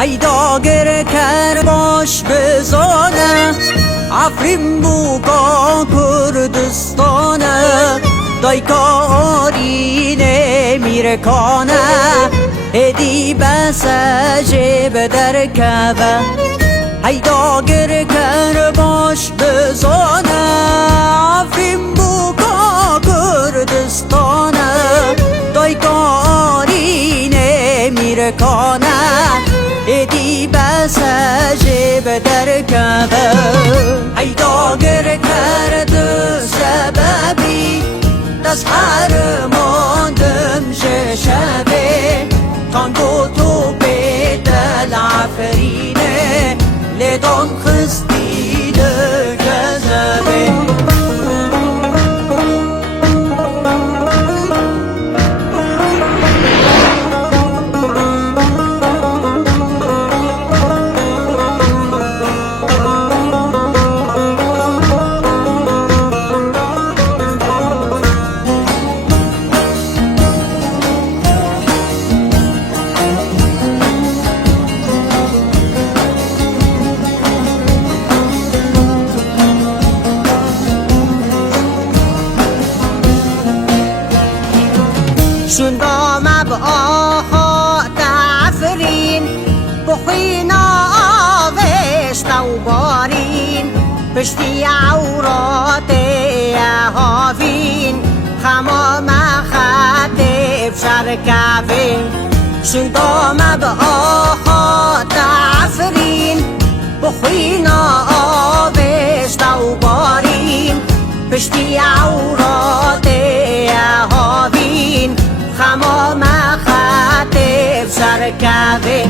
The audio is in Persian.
ایداگر کر باش بزانه عفرین بوکا کردستانه دایکا آرینه میرکانه هدی بسجه بدر کبه ایداگر کر باش بزانه عفرین بوکا کردستانه دایکا آرینه میرکانه ادی بسجه بدر کبه ایداگر کرد سببی دست هر ماندم شبه تانگو تو به دل عفرینه لدان خستی جذبه شون با مبعاها دفرین بخینا آوشت و بارین پشتی عورات هاوین خمام خط بشرکوین شون با مبعاها دفرین بخینا آوشت و بارین پشتی عورات هاوین خمام خط بسر کبه